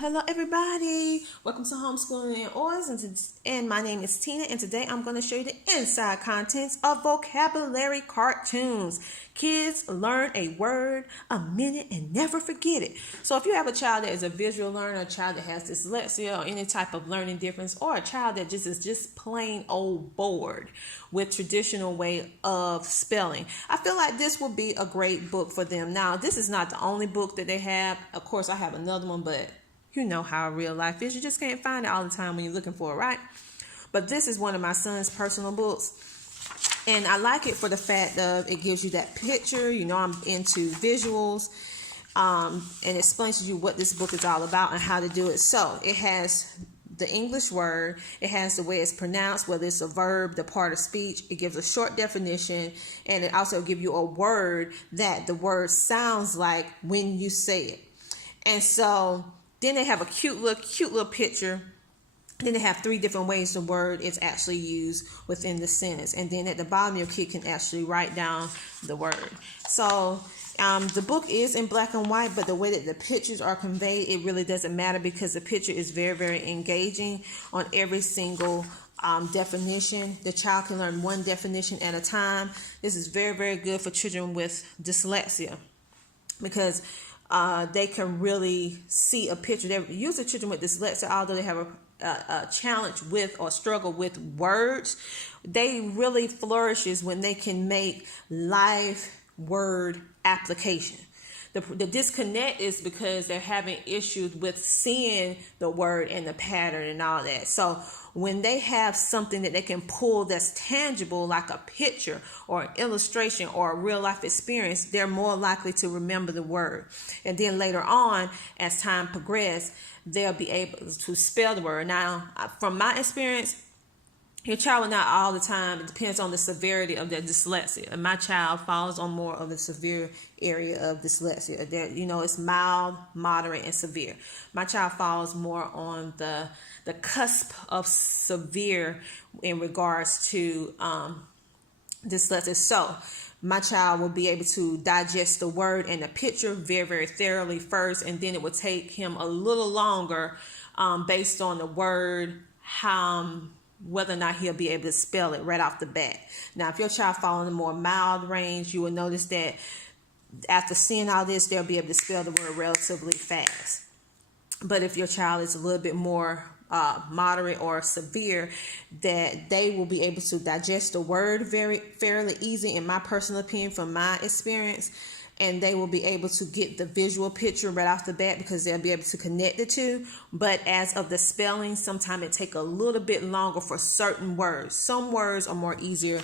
Hello everybody, welcome to Homeschooling and Oils, and my name is Tina, and today I'm going to show you the inside contents of vocabulary cartoons. Kids learn a word a minute and never forget it. So if you have a child that is a visual learner, a child that has dyslexia or any type of learning difference, or a child that is just plain old bored with traditional way of spelling, I feel like this will be a great book for them. Now, this is not the only book that they have. Of course, I have another one, but you know how real life is. You just can't find it all the time when you're looking for it, right? But this is one of my son's personal books. And I like it for the fact of it gives you that picture. You know, I'm into visuals. And explains to you what this book is all about and how to do it. So it has the English word. It has the way it's pronounced, whether it's a verb, the part of speech. It gives a short definition. And it also gives you a word that the word sounds like when you say it. And so then they have a cute little picture. Then they have 3 different ways the word is actually used within the sentence. And then at the bottom, your kid can actually write down the word. So the book is in black and white, but the way that the pictures are conveyed, it really doesn't matter because the picture is very, very engaging on every single definition. The child can learn one definition at a time. This is very, very good for children with dyslexia because they can really see a picture. They usually children with dyslexia, although they have a challenge with or struggle with words, they really flourishes when they can make live word application. The disconnect is because they're having issues with seeing the word and the pattern and all that. So when they have something that they can pull that's tangible, like a picture or an illustration or a real life experience, they're more likely to remember the word. And then later on, as time progresses, they'll be able to spell the word. Now, from my experience, your child will not all the time. It depends on the severity of their dyslexia. And my child falls on more of the severe area of dyslexia. It's mild, moderate, and severe. My child falls more on the cusp of severe in regards to dyslexia. So my child will be able to digest the word and the picture very, very thoroughly first, and then it will take him a little longer based on the word, whether or not he'll be able to spell it right off the bat. Now, if your child falls in the more mild range, you will notice that after seeing all this, they'll be able to spell the word relatively fast. But if your child is a little bit more moderate or severe, that they will be able to digest the word fairly easy, in my personal opinion, from my experience. And they will be able to get the visual picture right off the bat because they'll be able to connect the two. But as of the spelling, sometimes it takes a little bit longer for certain words. Some words are more easier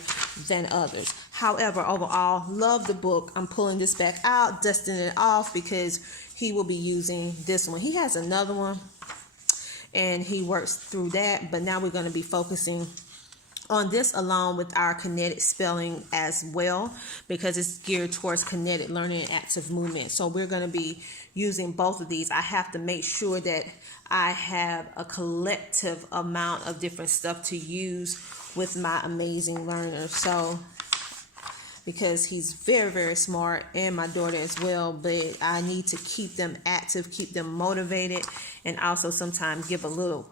than others. However, overall, love the book. I'm pulling this back out, dusting it off because he will be using this one. He has another one and he works through that. But now we're going to be focusing on this along with our kinetic spelling as well, because it's geared towards kinetic learning and active movement. So we're going to be using both of these. I have to make sure that I have a collective amount of different stuff to use with my amazing learner. So because he's very, very smart, and my daughter as well, but I need to keep them active, keep them motivated, and also sometimes give a little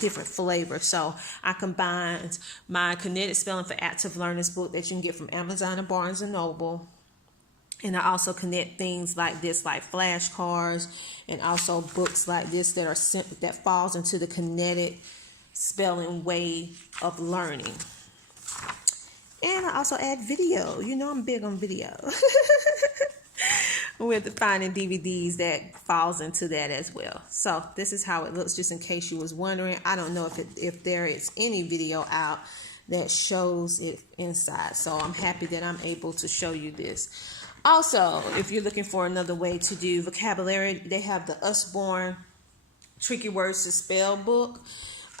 different flavor. So I combined my kinetic spelling for active learners book that you can get from Amazon and Barnes and Noble, and I also connect things like this, like flashcards, and also books like this that are that falls into the kinetic spelling way of learning. And I also add video. You know I'm big on video. With finding DVDs that falls into that as well. So this is how it looks, just in case you was wondering. I don't know if there is any video out that shows it inside. So I'm happy that I'm able to show you this. Also, if you're looking for another way to do vocabulary, they have the Usborne Tricky Words to Spell book.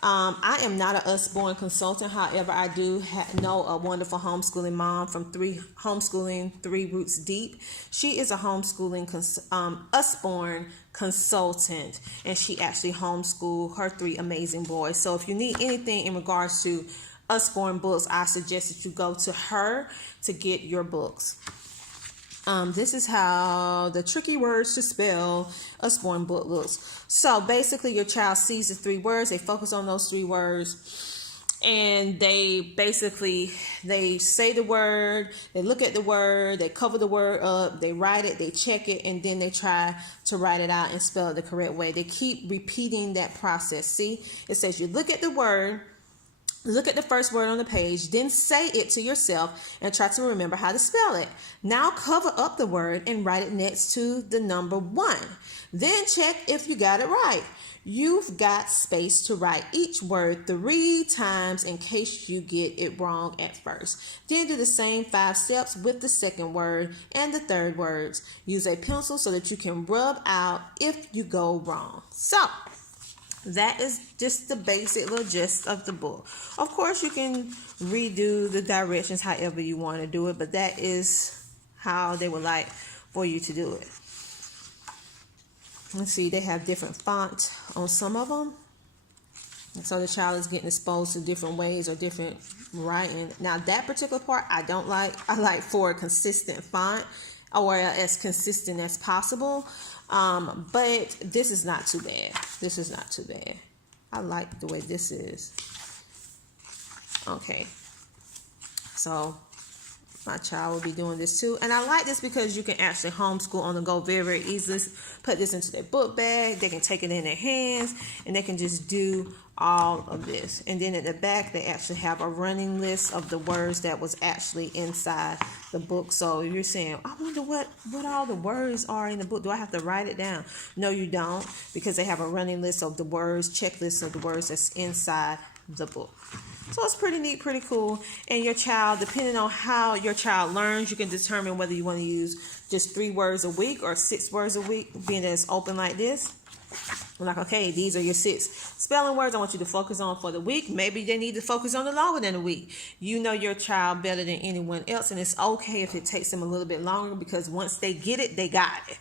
I am not an Usborne consultant. However, I do know a wonderful homeschooling mom from Homeschooling 3 Roots Deep. She is a homeschooling Usborne consultant, and she actually homeschooled her 3 amazing boys. So if you need anything in regards to Usborne books, I suggest that you go to her to get your books. This is how the tricky words to spell a spoon book looks. So basically your child sees the 3 words, they focus on those 3 words, and they say the word, they look at the word, they cover the word up, they write it, they check it, and then they try to write it out and spell it the correct way. They keep repeating that process. See, it says you look at the word, look at the first word on the page, then say it to yourself and try to remember how to spell it. Now cover up the word and write it next to the number 1. Then check if you got it right. You've got space to write each word 3 times in case you get it wrong at first. Then do the same 5 steps with the second word and the third words. Use a pencil so that you can rub out if you go wrong. So that is just the basic little gist of the book. Of course, you can redo the directions however you want to do it, but that is how they would like for you to do it. Let's see, they have different fonts on some of them. So the child is getting exposed to different ways or different writing. Now, that particular part I don't like. I like for a consistent font, or as consistent as possible. But this is not too bad. This is not too bad. I like the way this is. Okay. So my child will be doing this too. And I like this because you can actually homeschool on the go very, very easily. Put this into their book bag. They can take it in their hands and they can just do all of this. And then at the back, they actually have a running list of the words that was actually inside the book. So if you're saying, I wonder what all the words are in the book. Do I have to write it down? No, you don't, because they have a running list of the words, checklist of the words that's inside the book. So it's pretty neat, pretty cool. And your child, depending on how your child learns, you can determine whether you want to use just 3 words a week or 6 words a week, being that it's open like this. I'm like, okay, these are your 6 spelling words I want you to focus on for the week. Maybe they need to focus on it longer than a week. You know your child better than anyone else, and it's okay if it takes them a little bit longer, because once they get it, they got it.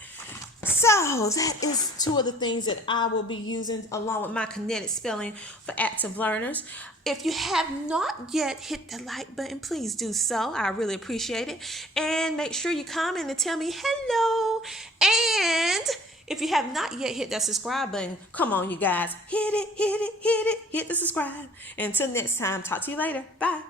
So that is 2 of the things that I will be using along with my kinetic spelling for active learners. If you have not yet hit the like button, please do so. I really appreciate it. And make sure you comment and tell me hello. And if you have not yet hit that subscribe button, come on, you guys. Hit it, hit it, hit it. Hit the subscribe. Until next time, talk to you later. Bye.